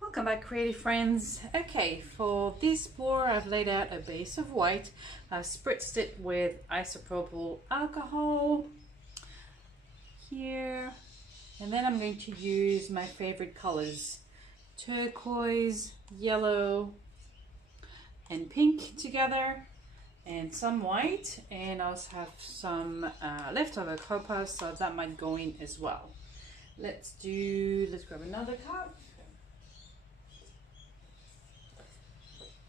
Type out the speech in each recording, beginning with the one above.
Welcome back, creative friends. Okay, for this pour I've laid out a base of white. I've spritzed it with isopropyl alcohol here, and then I'm going to use my favorite colors: turquoise, yellow and pink together, and some white, and I also have some leftover copper, so that might go in as well. Let's grab another cup.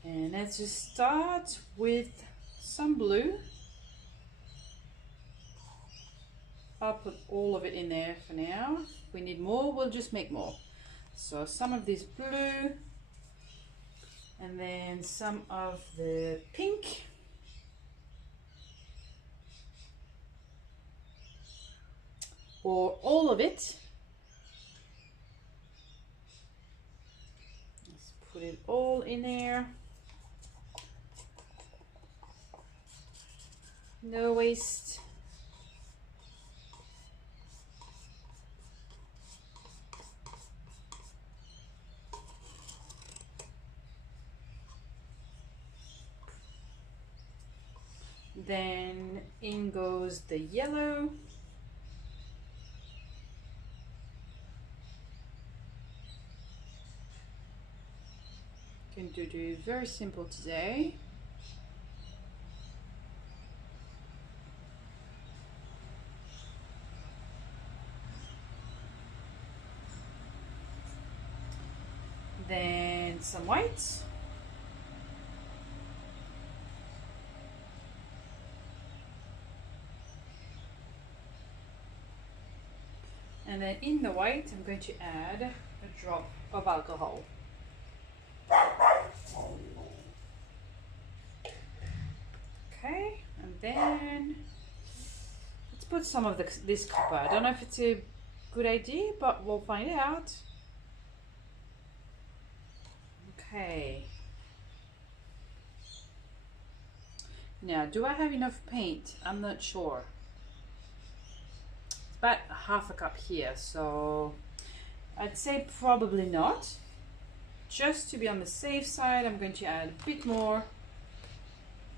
And let's just start with some blue. I'll put all of it in there for now. If we need more, we'll just make more. So some of this blue, and then some of the pink. Or all of it. Let's put it all in there. No waste. Then in goes the yellow. Going to do very simple today. Then some whites. And then in the white, I'm going to add a drop of alcohol. Okay, and then let's put some of this copper. I don't know if it's a good idea, but we'll find out. Okay. Now, do I have enough paint? I'm not sure. It's about half a cup here, so I'd say probably not. Just to be on the safe side, I'm going to add a bit more.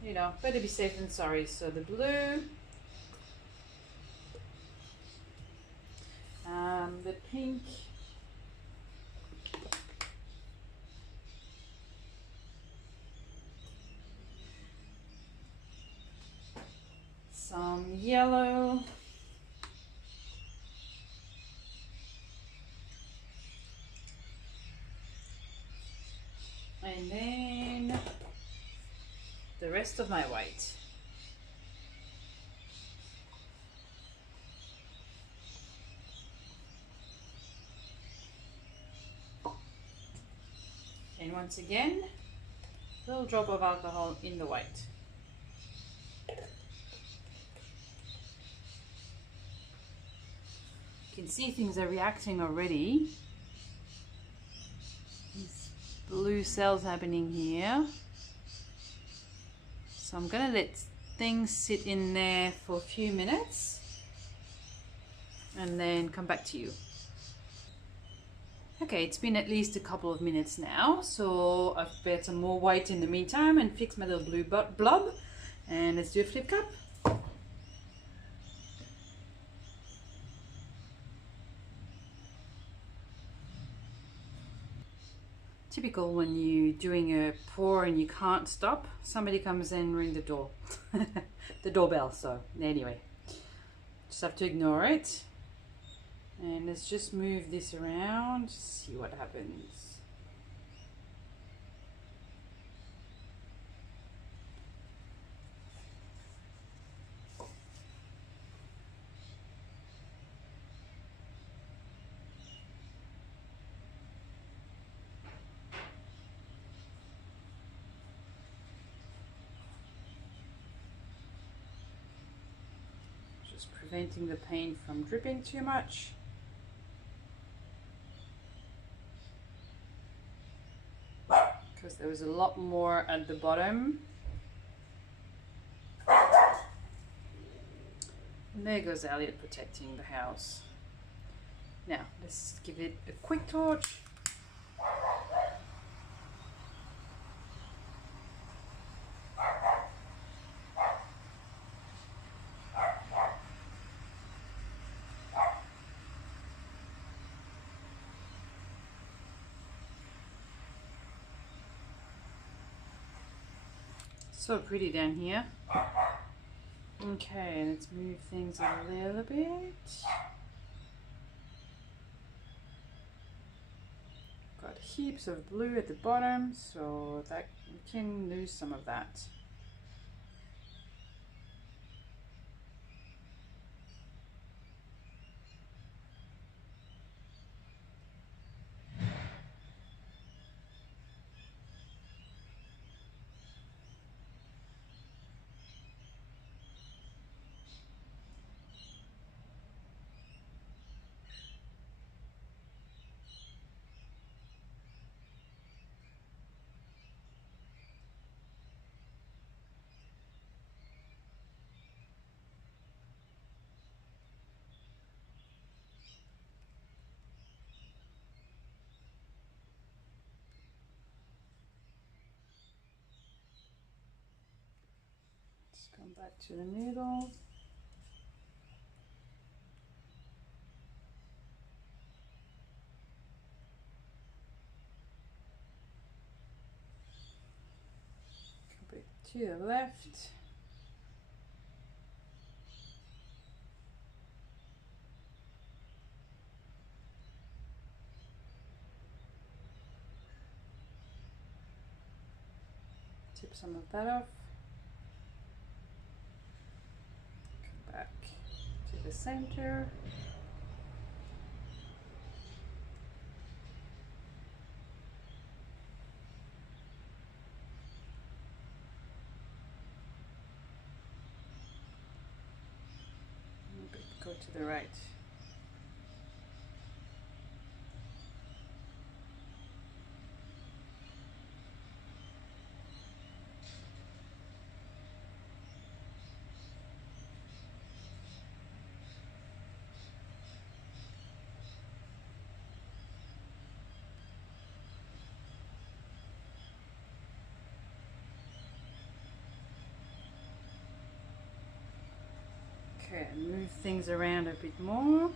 You know, better be safe than sorry. So the blue, the pink, some yellow, and then the rest of my white. And once again, a little drop of alcohol in the white. You can see things are reacting already. These blue cells happening here. So I'm gonna let things sit in there for a few minutes and then come back to you. Okay, it's been at least a couple of minutes now, so I've prepared some more white in the meantime and fixed my little blue blob, and let's do a flip cup. Typical when you're doing a pour and you can't stop, somebody comes in and ring the door. The doorbell, so anyway. Just have to ignore it. And let's just move this around, see what happens. Just preventing the paint from dripping too much. Because there was a lot more at the bottom. And there goes Elliot protecting the house. Now, let's give it a quick torch. So pretty down here. Okay, let's move things a little bit. Got heaps of blue at the bottom, so that we can lose some of that. Let's come back to the needle. A bit to the left. Tip some of that off. Come back to the center. Go to the right. Okay, move things around a bit more.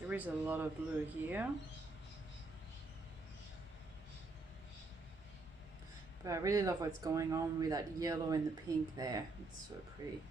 There is a lot of blue here. But I really love what's going on with that yellow and the pink there. It's so pretty.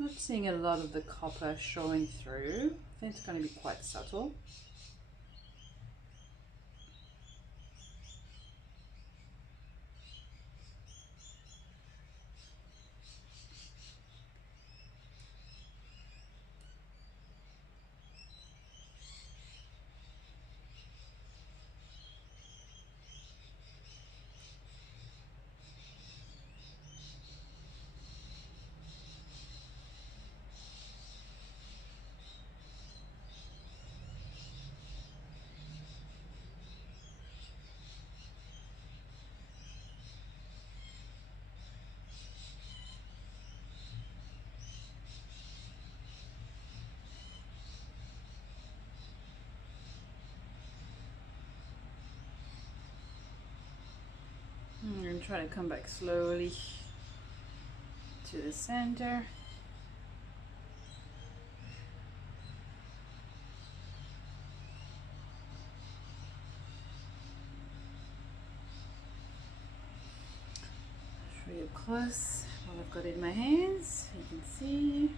Not seeing a lot of the copper showing through. I think it's going to be quite subtle. I'm going to try to come back slowly to the center. look close what I've got in my hands. You can see.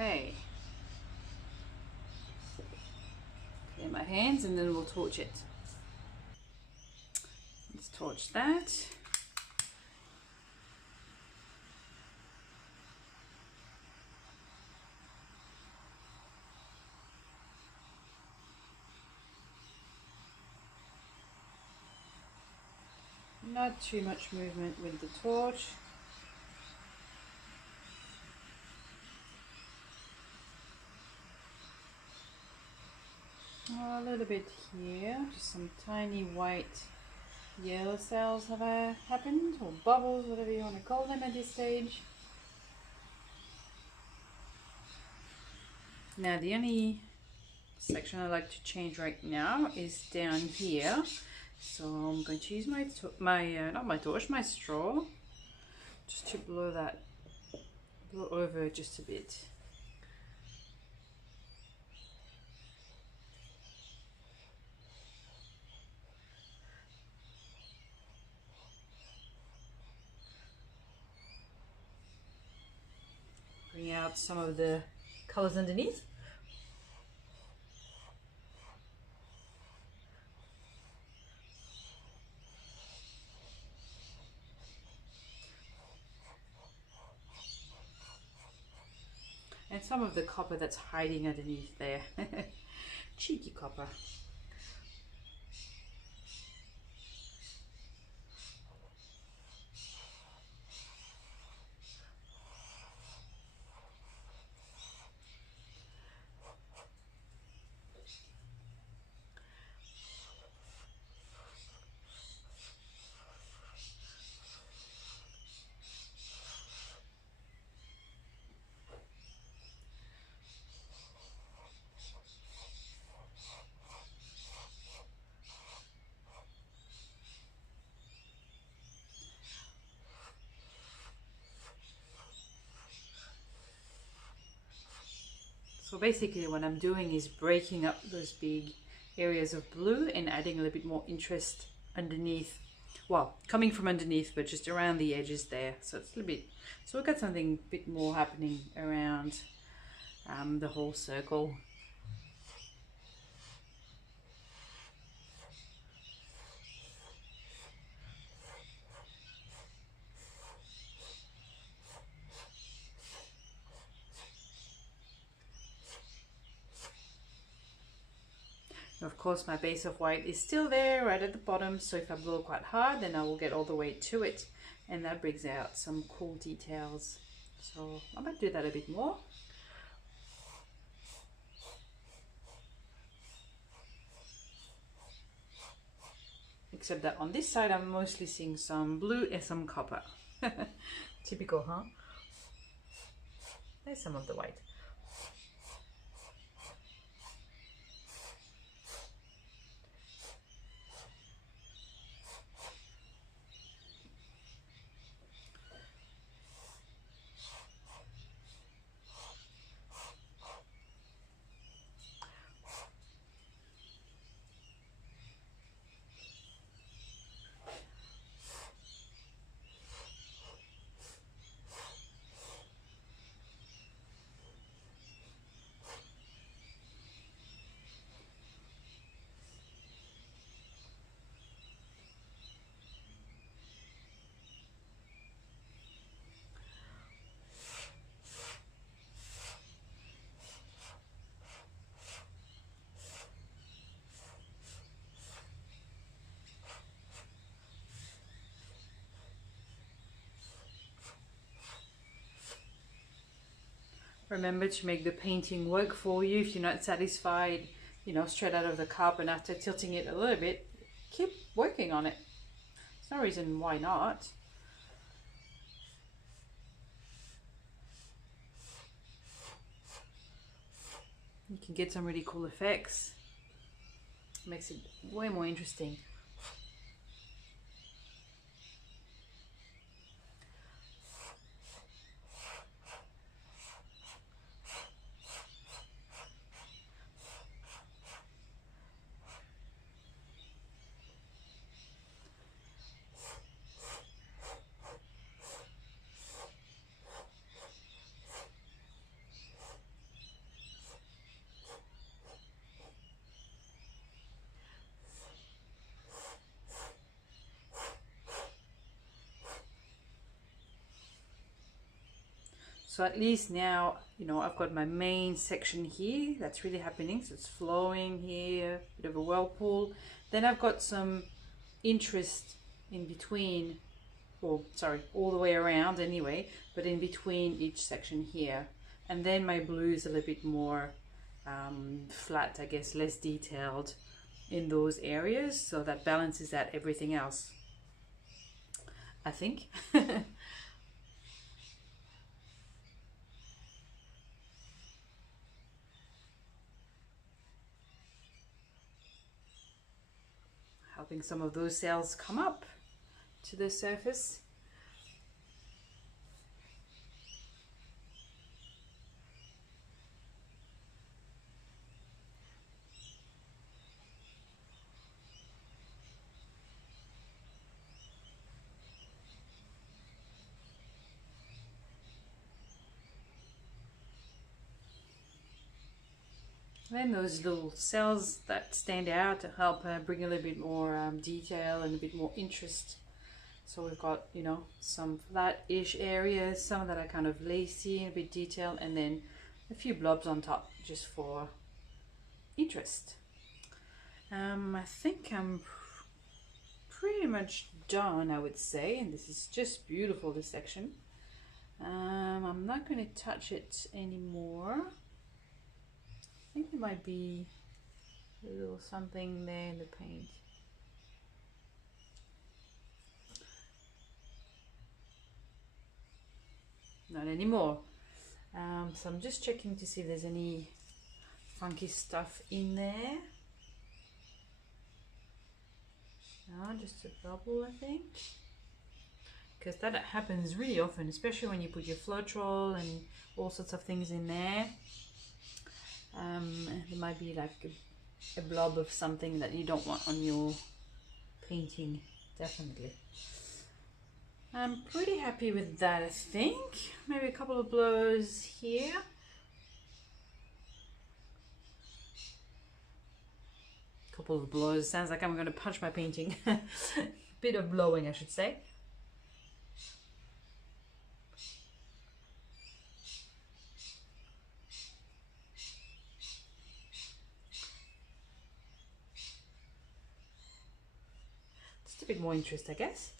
Okay. Clear my hands and then we'll torch it. Let's torch that. Not too much movement with the torch. Oh, a little bit here, just some tiny white yellow cells have happened, or bubbles, whatever you want to call them at this stage. Now the only section I like to change right now is down here. So I'm going to use my straw, just to blow over just a bit. Bring out some of the colors underneath. And some of the copper that's hiding underneath there. Cheeky copper. So basically what I'm doing is breaking up those big areas of blue and adding a little bit more interest underneath. Well, coming from underneath, but just around the edges there. So it's a little bit, so we've got something a bit more happening around the whole circle. Of course, my base of white is still there right at the bottom, so if I blow quite hard, then I will get all the way to it, and that brings out some cool details. So I'm going to do that a bit more. Except that on this side, I'm mostly seeing some blue and some copper. Typical, huh? There's some of the white. Remember to make the painting work for you. If you're not satisfied, you know, straight out of the cup and after tilting it a little bit, keep working on it. There's no reason why not. You can get some really cool effects. It makes it way more interesting. So at least now, you know, I've got my main section here that's really happening. So it's flowing here, bit of a whirlpool. Then I've got some interest in between, or sorry, all the way around anyway, but in between each section here. And then my blue is a little bit more flat, I guess, less detailed in those areas. So that balances out everything else, I think. Helping some of those cells come up to the surface. Then those little cells that stand out to help bring a little bit more detail and a bit more interest. So we've got, you know, some flat-ish areas, some that are kind of lacy, a bit detailed, and then a few blobs on top just for interest. I think I'm pretty much done, I would say, and this is just beautiful, this section. I'm not going to touch it anymore. I think there might be a little something there in the paint. Not anymore. So I'm just checking to see if there's any funky stuff in there. No, just a bubble, I think. Because that happens really often, especially when you put your Floetrol and all sorts of things in there. There might be like a blob of something that you don't want on your painting, definitely. I'm pretty happy with that, I think. Maybe a couple of blows here. Couple of blows, sounds like I'm going to punch my painting. Bit of blowing, I should say. Just a bit more interest, I guess.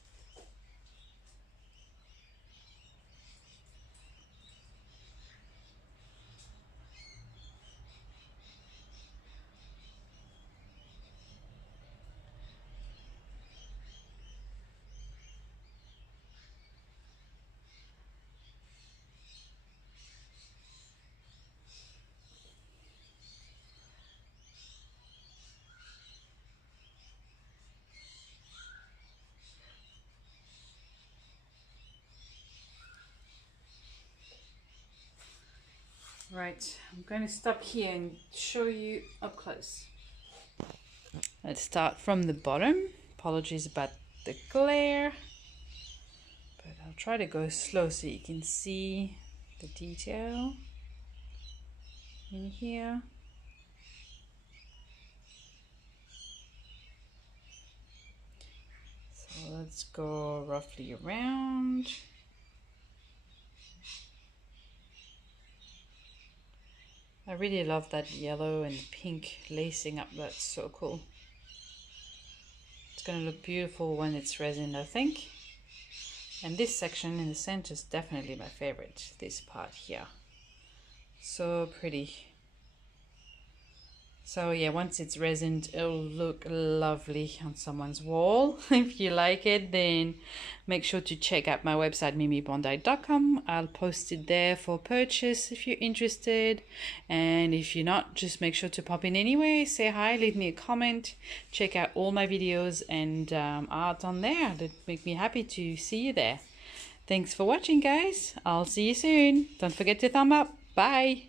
Right, I'm going to stop here and show you up close. Let's start from the bottom. Apologies about the glare, but I'll try to go slow so you can see the detail in here. So let's go roughly around. I really love that yellow and pink lacing up, that's so cool. It's going to look beautiful when it's resin, I think. And this section in the center is definitely my favorite, this part here. So pretty. So yeah, once it's resined, it'll look lovely on someone's wall. If you like it, then make sure to check out my website, mimibondi.com. I'll post it there for purchase if you're interested. And if you're not, just make sure to pop in anyway. Say hi, leave me a comment. Check out all my videos and art on there. That'd make me happy to see you there. Thanks for watching, guys. I'll see you soon. Don't forget to thumb up. Bye.